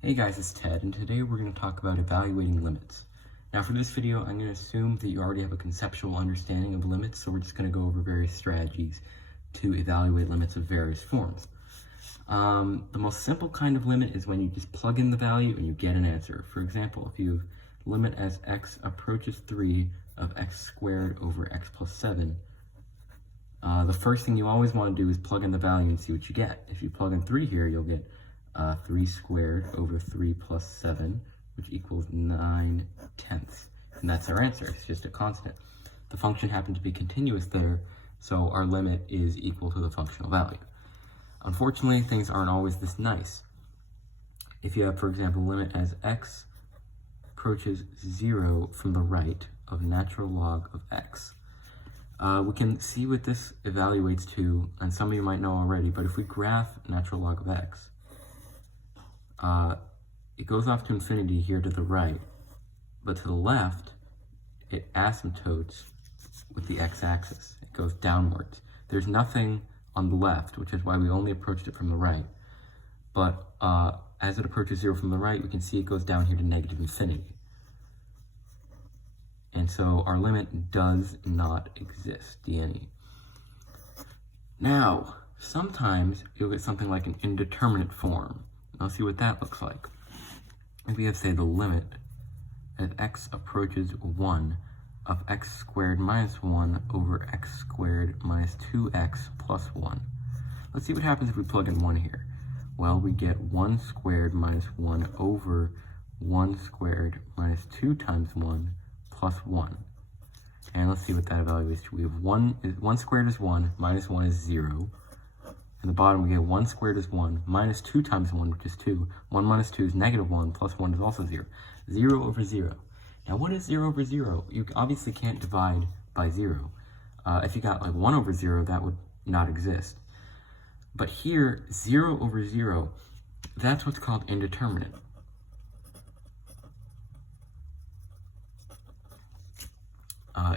Hey guys, it's Ted, and today we're going to talk about evaluating limits. Now for this video, I'm going to assume that you already have a conceptual understanding of limits, so we're just going to go over various strategies to evaluate limits of various forms. The most simple kind of limit is when you just plug in the value and you get an answer. For example, if you limit as x approaches 3 of x squared over x plus 7, the first thing you always want to do is plug in the value and see what you get. If you plug in 3 here, you'll get 3 squared over 3 plus 7, which equals 9/10. And that's our answer. It's just a constant. The function happened to be continuous there, so our limit is equal to the functional value. Unfortunately, things aren't always this nice. If you have, for example, limit as x approaches 0 from the right of natural log of x, we can see what this evaluates to, and some of you might know already, but if we graph natural log of x, it goes off to infinity here to the right, but to the left, it asymptotes with the x-axis. It goes downwards. There's nothing on the left, which is why we only approached it from the right. But as it approaches 0 from the right, we can see it goes down here to negative infinity. And so our limit does not exist, dne. Now, sometimes you'll get something like an indeterminate form. I'll see what that looks like. If we have, say, the limit as x approaches 1 of x squared minus 1 over x squared minus 2x plus 1. Let's see what happens if we plug in 1 here. Well, we get 1 squared minus 1 over 1 squared minus 2 times 1 plus 1. And let's see what that evaluates to. We have 1 squared is 1, minus 1 is 0. In the bottom, we get 1 squared is 1, minus 2 times 1, which is 2. 1 minus 2 is negative 1, plus 1 is also 0. 0 over 0. Now, what is 0 over 0? You obviously can't divide by 0. If you got like 1 over 0, that would not exist. But here, 0 over 0, that's what's called indeterminate.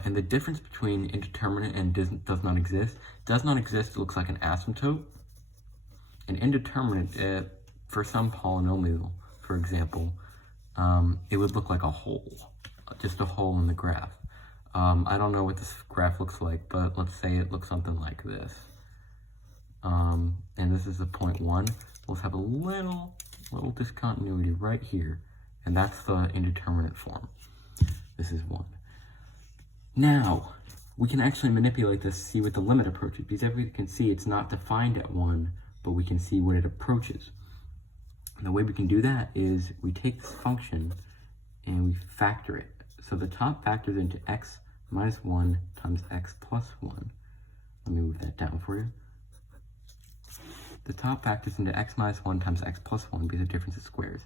And the difference between indeterminate and does not exist looks like an asymptote. And indeterminate, for some polynomial, for example, it would look like a hole, just a hole in the graph. I don't know what this graph looks like, but let's say it looks something like this. And this is a point 1. We'll have a little discontinuity right here, and that's the indeterminate form. This is 1. Now, we can actually manipulate this, see what the limit approaches, because as we can see, it's not defined at 1, but we can see what it approaches. And the way we can do that is we take this function and we factor it. So the top factors into x minus 1 times x plus 1. Let me move that down for you. The top factors into x minus 1 times x plus 1 because the difference is squares.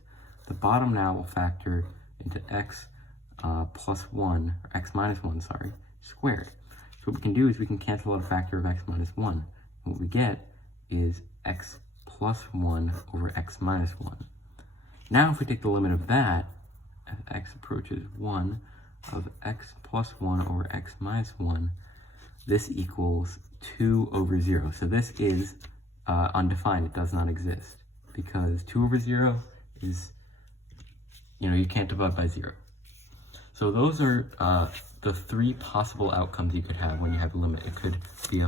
The bottom now will factor into x plus 1, or x minus 1, sorry, squared. So what we can do is we can cancel out a factor of x minus 1. And what we get is x plus 1 over x minus 1. Now if we take the limit of that, as x approaches 1 of x plus 1 over x minus 1, this equals 2 over 0. So this is undefined. It does not exist. Because 2 over 0 is, you can't divide by 0. So those are the 3 possible outcomes you could have when you have a limit. It could be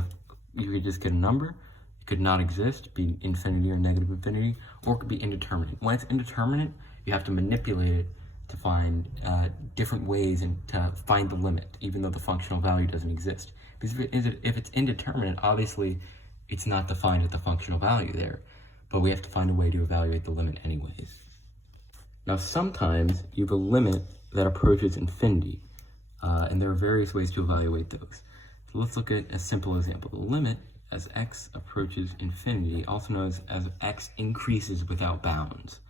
you could just get a number, it could not exist, be infinity or negative infinity, or it could be indeterminate. When it's indeterminate, you have to manipulate it to find different ways and to find the limit, even though the functional value doesn't exist. Because if it's indeterminate, obviously it's not defined at the functional value there, but we have to find a way to evaluate the limit anyways. Now sometimes you have a limit that approaches infinity, and there are various ways to evaluate those. So let's look at a simple example. The limit as x approaches infinity, also known as x increases without bounds.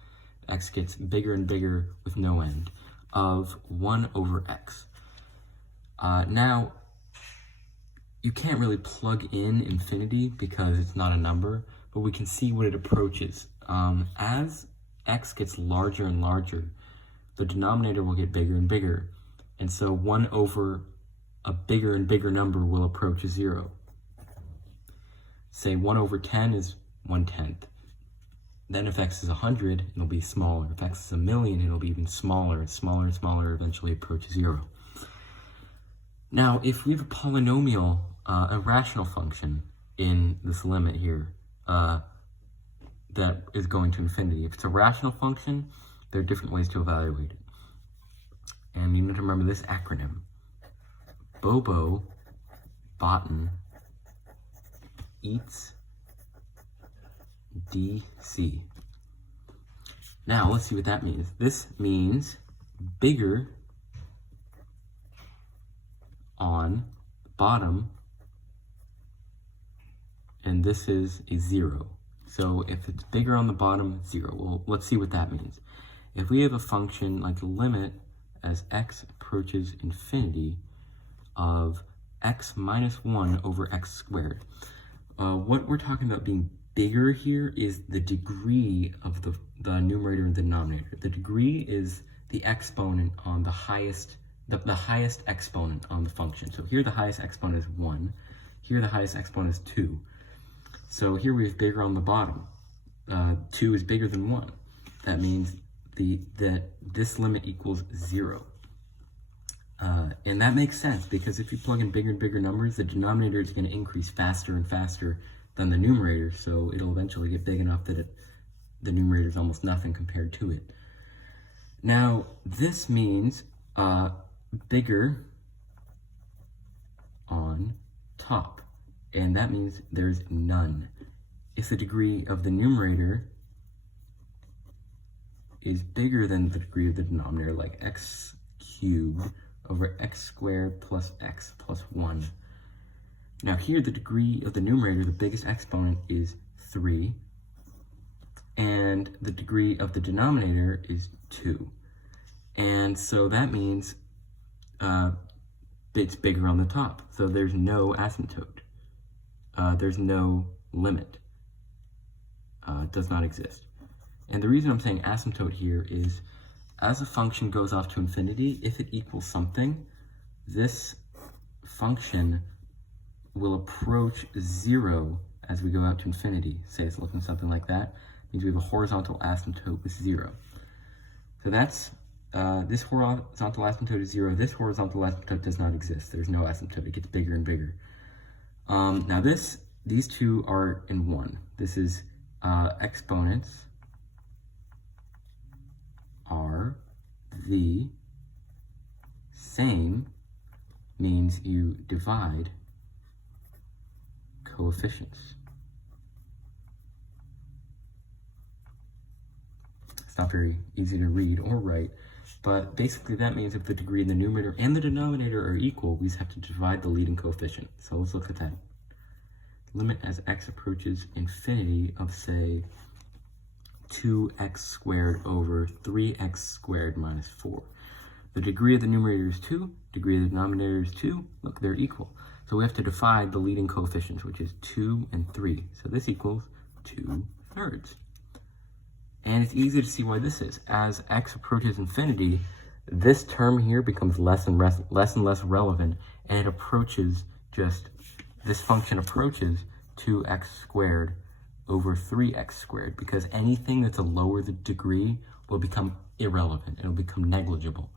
X gets bigger and bigger with no end, of 1 over x. Now, you can't really plug in infinity because it's not a number, but we can see what it approaches. As x gets larger and larger, the denominator will get bigger and bigger. And so 1 over a bigger and bigger number will approach 0. Say 1 over 10 is 1/10. Then if x is 100, it'll be smaller. If x is 1,000,000, it'll be even smaller. It's smaller and smaller, eventually approach 0. Now, if we have a polynomial, a rational function in this limit here, that is going to infinity. If it's a rational function, there are different ways to evaluate it. And you need to remember this acronym. Bobo, Botan, eats, DC. Now, let's see what that means. This means bigger on bottom, and this is a 0. So if it's bigger on the bottom, 0. Well, let's see what that means. If we have a function like a limit as x approaches infinity of x minus 1 over x squared, what we're talking about being bigger here is the degree of the numerator and denominator. The degree is the exponent on the highest exponent on the function. So here the highest exponent is 1. Here the highest exponent is 2. So here we have bigger on the bottom. 2 is bigger than 1. That means that this limit equals 0. And that makes sense, because if you plug in bigger and bigger numbers, the denominator is going to increase faster and faster than the numerator, so it'll eventually get big enough that the numerator is almost nothing compared to it. Now, this means bigger on top, and that means there's none. If the degree of the numerator is bigger than the degree of the denominator, like x cubed over x squared plus x plus 1. Now here the degree of the numerator, the biggest exponent, is 3, and the degree of the denominator is 2. And so that means it's bigger on the top. So there's no asymptote. There's no limit. It does not exist. And the reason I'm saying asymptote here is, as a function goes off to infinity, if it equals something, this function will approach 0 as we go out to infinity. Say it's looking something like that. It means we have a horizontal asymptote with 0. So that's, this horizontal asymptote is 0. This horizontal asymptote does not exist. There's no asymptote. It gets bigger and bigger. Now these two are in 1. This is exponents are the same, means you divide coefficients. It's not very easy to read or write, but basically that means if the degree in the numerator and the denominator are equal, we just have to divide the leading coefficient. So let's look at that. Limit as x approaches infinity of, say, 2x squared over 3x squared minus 4. The degree of the numerator is 2, degree of the denominator is 2. Look, they're equal. So we have to divide the leading coefficients, which is 2 and 3. So this equals 2/3. And it's easy to see why this is. As x approaches infinity, this term here becomes less and less relevant, and it approaches this function approaches 2x squared over 3x squared, because anything that's a lower degree will become irrelevant. It'll become negligible.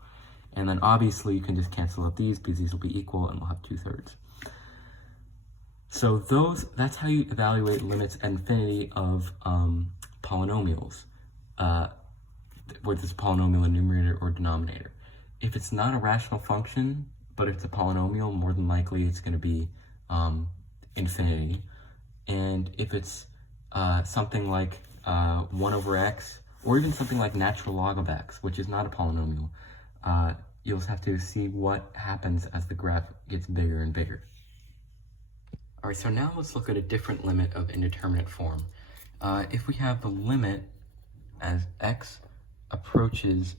And then obviously you can just cancel out these, because these will be equal, and we'll have 2/3. So that's how you evaluate limits at infinity of polynomials, whether it's a polynomial in numerator or denominator. If it's not a rational function, but if it's a polynomial, more than likely it's going to be infinity. And if it's something like 1 over x, or even something like natural log of x, which is not a polynomial, you'll just have to see what happens as the graph gets bigger and bigger. All right, so now let's look at a different limit of indeterminate form. If we have the limit as x approaches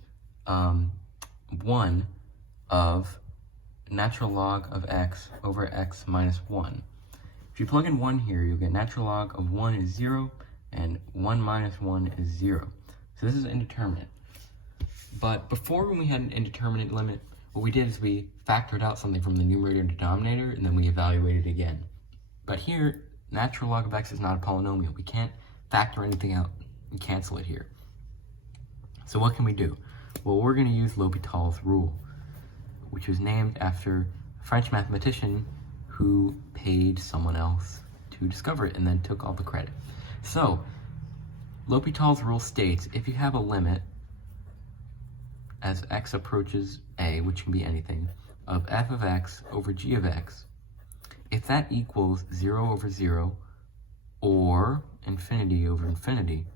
1 of natural log of x over x minus 1. If you plug in 1 here, you'll get natural log of 1 is 0, and 1 minus 1 is 0. So this is indeterminate. But before, when we had an indeterminate limit, what we did is we factored out something from the numerator and denominator, and then we evaluated again. But here, natural log of x is not a polynomial. We can't factor anything out cancel it here. So what can we do? Well, we're going to use L'Hopital's rule, which was named after a French mathematician who paid someone else to discover it and then took all the credit. So, L'Hopital's rule states if you have a limit as x approaches a, which can be anything, of f of x over g of x, if that equals 0 over 0 or infinity over infinity,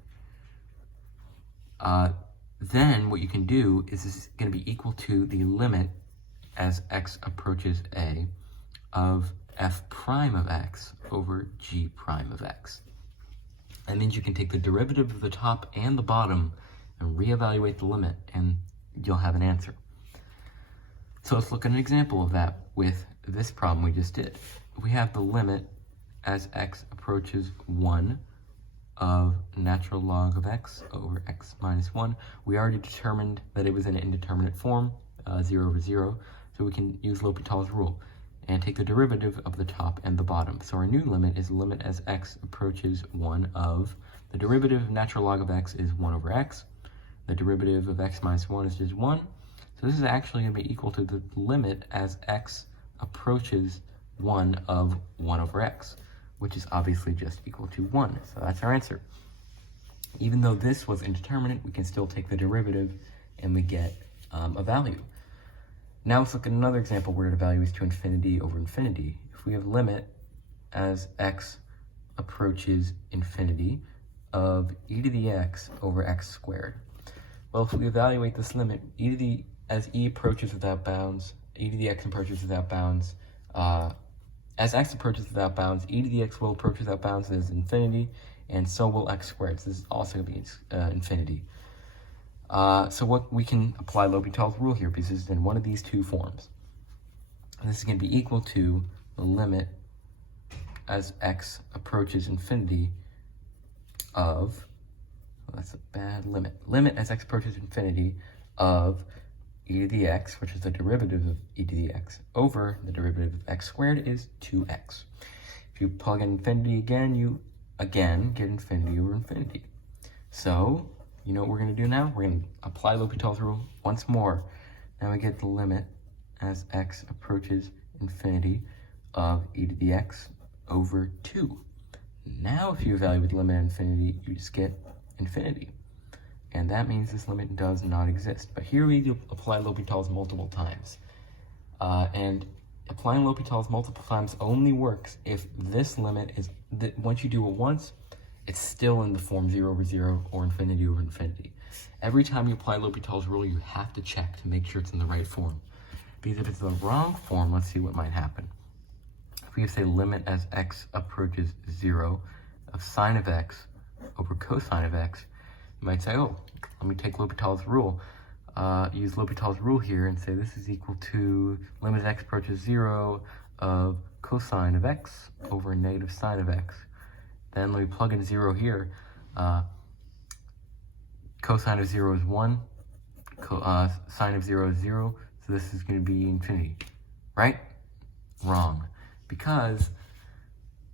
then what you can do is this is going to be equal to the limit as x approaches a of f prime of x over g prime of x. That means you can take the derivative of the top and the bottom and reevaluate the limit, and you'll have an answer. So let's look at an example of that with this problem we just did. We have the limit as x approaches 1 of natural log of x over x minus 1. We already determined that it was in an indeterminate form, 0 over 0, so we can use L'Hopital's rule and take the derivative of the top and the bottom. So our new limit is limit as x approaches 1 of, the derivative of natural log of x is 1 over x, the derivative of x minus 1 is just 1, so this is actually going to be equal to the limit as x approaches 1 of 1 over x, which is obviously just equal to 1. So that's our answer. Even though this was indeterminate, we can still take the derivative and we get a value. Now let's look at another example where the value is to infinity over infinity. If we have limit as x approaches infinity of e to the x over x squared. Well, if we evaluate this limit, as e approaches without bounds, e to the x approaches without bounds, as x approaches without bounds, e to the x will approach without bounds as infinity, and so will x squared. So this is also going to be infinity. So what we can apply L'Hopital's rule here, because this is in one of these two forms. And this is going to be equal to the limit as x approaches infinity of, well, that's a bad limit. Limit as x approaches infinity of e to the x, which is the derivative of e to the x, over the derivative of x squared is 2x. If you plug in infinity again, you again get infinity over infinity. So, you know what we're going to do now? We're going to apply L'Hopital's rule once more. Now we get the limit as x approaches infinity of e to the x over 2. Now if you evaluate the limit at infinity, you just get infinity. And that means this limit does not exist. But here we apply L'Hopital's multiple times. And applying L'Hopital's multiple times only works if this limit is, once you do it once, it's still in the form 0 over 0 or infinity over infinity. Every time you apply L'Hopital's rule, you have to check to make sure it's in the right form. Because if it's the wrong form, let's see what might happen. If we say limit as x approaches 0 of sine of x over cosine of x, you might say, oh, let me take L'Hopital's rule, use L'Hopital's rule here and say this is equal to limit as x approaches 0 of cosine of x over negative sine of x. Then let me plug in 0 here. Cosine of 0 is 1, sine of 0 is 0, so this is going to be infinity, right? Wrong, because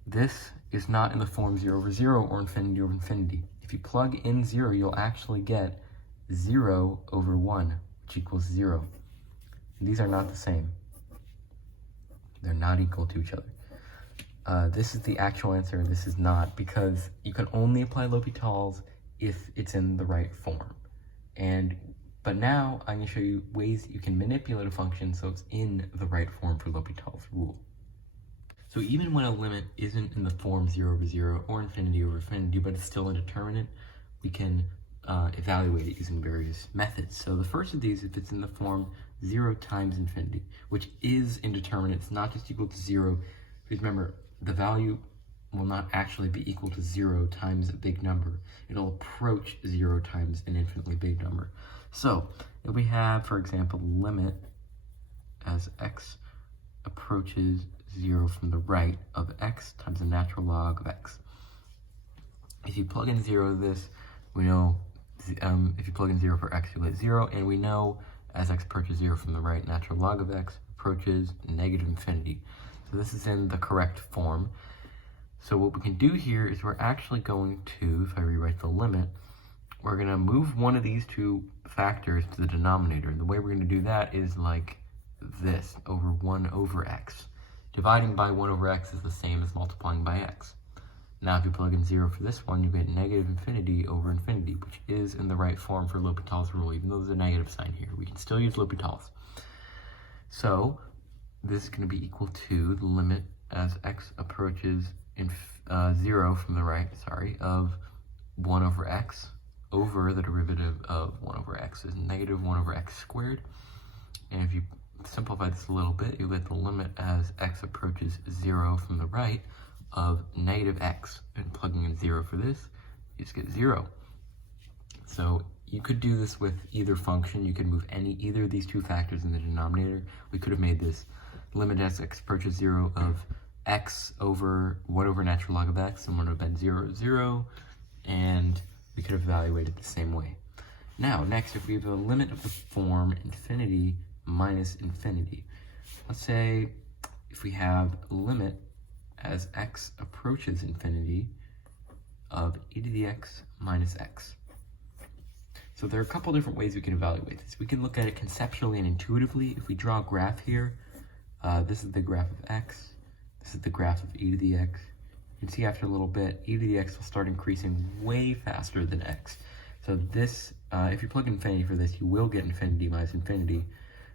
this is not in the form 0 over 0 or infinity over infinity. If you plug in 0, you'll actually get 0 over 1, which equals 0. And these are not the same. They're not equal to each other. This is the actual answer, and this is not, because you can only apply L'Hopital's if it's in the right form. But now I'm going to show you ways that you can manipulate a function so it's in the right form for L'Hopital's rule. So even when a limit isn't in the form 0 over 0 or infinity over infinity, but it's still indeterminate, we can evaluate it using various methods. So the first of these, if it's in the form 0 times infinity, which is indeterminate, it's not just equal to 0, because remember, the value will not actually be equal to 0 times a big number. It'll approach 0 times an infinitely big number. So if we have, for example, limit as x approaches 0 from the right of x times the natural log of x. If you plug in 0 to this, we know, if you plug in 0 for x, you'll get 0, and we know as x approaches 0 from the right, natural log of x approaches negative infinity. So this is in the correct form. So what we can do here is we're actually going to, if I rewrite the limit, we're going to move one of these two factors to the denominator. And the way we're going to do that is like this, over 1 over x. Dividing by 1 over x is the same as multiplying by x. Now, if you plug in 0 for this one, you get negative infinity over infinity, which is in the right form for L'Hopital's rule. Even though there's a negative sign here, we can still use L'Hopital's. So, this is going to be equal to the limit as x approaches 0 from the right, of 1 over x over the derivative of 1 over x is negative 1 over x squared. And if you simplify this a little bit, you get the limit as x approaches 0 from the right of negative x. And plugging in 0 for this, you just get 0. So you could do this with either function. You could move either of these two factors in the denominator. We could have made this limit as x approaches 0 of x over 1 over natural log of x, and 1 would have been 0, 0, and we could have evaluated the same way. Now, next, if we have a limit of the form infinity minus infinity, let's say if we have a limit as x approaches infinity of e to the x minus x. So there are a couple different ways we can evaluate this. We can look at it conceptually and intuitively. If we draw a graph here, this is the graph of x, this is the graph of e to the x. You can see after a little bit, e to the x will start increasing way faster than x. So this, if you plug infinity for this, you will get infinity minus infinity,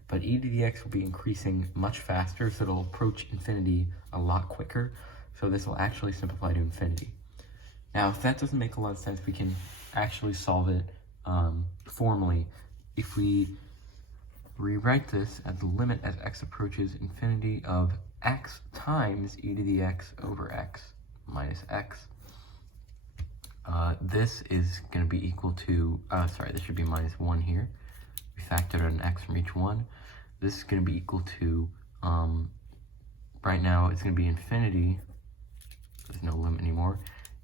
but e to the x will be increasing much faster, so it'll approach infinity a lot quicker. So this will actually simplify to infinity. Now, if that doesn't make a lot of sense, we can actually solve it formally. If we rewrite this as the limit as x approaches infinity of x times e to the x over x minus x, this is going to be equal to, this should be minus 1 here. We factored out an x from each one. This is going to be equal to, right now it's going to be infinity, there's no limit anymore,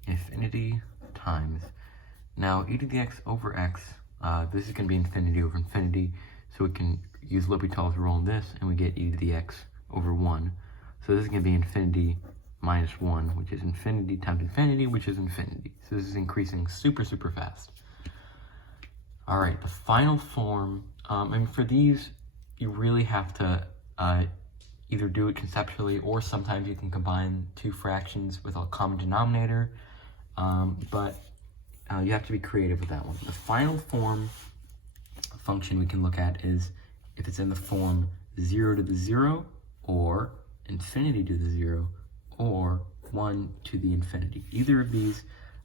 infinity times, now e to the x over x, this is going to be infinity over infinity, so we can use L'Hopital's rule on this, and we get e to the x over 1. So this is going to be infinity minus 1, which is infinity times infinity, which is infinity. So this is increasing super, super fast. All right, the final form, and for these, you really have to either do it conceptually, or sometimes you can combine two fractions with a common denominator, but you have to be creative with that one. The final form function we can look at is if it's in the form 0 to the 0, or infinity to the 0, or 1 to the infinity. Either of these,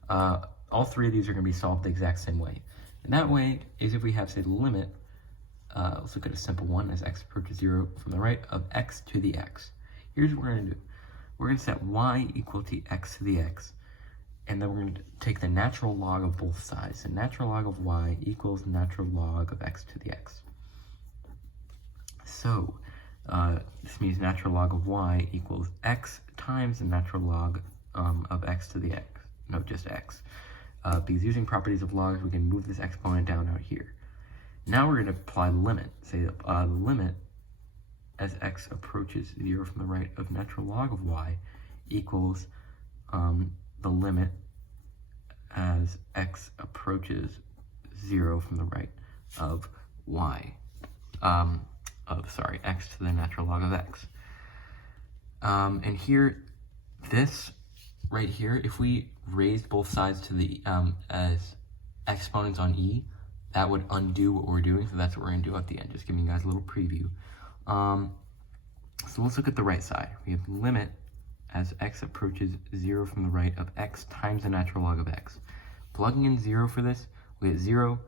all three of these are going to be solved the exact same way. And that way is if we have, say, the limit, let's look at a simple one, as x approaches 0 from the right of x to the x. Here's what we're going to do. We're going to set y equal to x to the x, and then we're going to take the natural log of both sides. The natural log of y equals natural log of x to the x. So, this means natural log of y equals x times the natural log of x to the x. No, just x. Because using properties of logs, we can move this exponent down out here. Now we're going to apply the limit. Say the limit as x approaches 0 from the right of natural log of y equals the limit as x approaches 0 from the right of y. X to the natural log of x. And here, this right here, if we raised both sides to the as exponents on e, that would undo what we're doing, so that's what we're going to do at the end, just giving you guys a little preview. So let's look at the right side. We have limit as x approaches 0 from the right of x times the natural log of x. Plugging in 0 for this, we get 0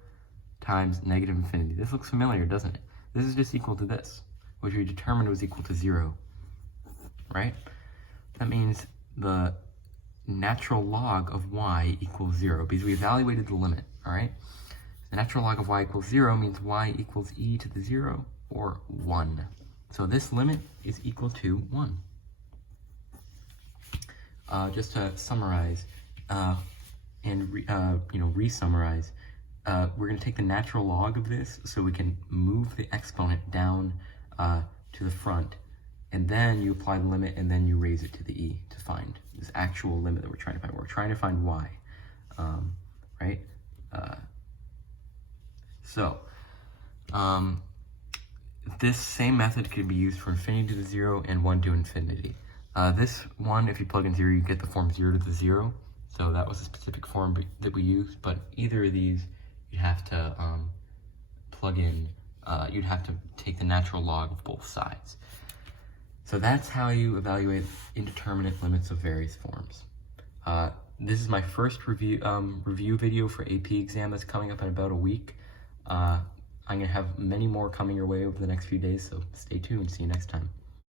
times negative infinity. This looks familiar, doesn't it? This is just equal to this, which we determined was equal to 0, right? That means the natural log of y equals 0, because we evaluated the limit, all right? The natural log of y equals 0 means y equals e to the 0, or 1. So this limit is equal to 1. Just to summarize and re-summarize, we're going to take the natural log of this so we can move the exponent down to the front, and then you apply the limit, and then you raise it to the e to find this actual limit that we're trying to find. We're trying to find y, right? So, this same method could be used for infinity to the 0 and 1 to infinity. This one, if you plug in 0, you get the form 0 to the 0. So that was a specific form that we used, but either of these, you'd have to plug in, you'd have to take the natural log of both sides. So that's how you evaluate indeterminate limits of various forms. This is my first review video for AP exam that's coming up in about a week. I'm going to have many more coming your way over the next few days, so stay tuned. See you next time.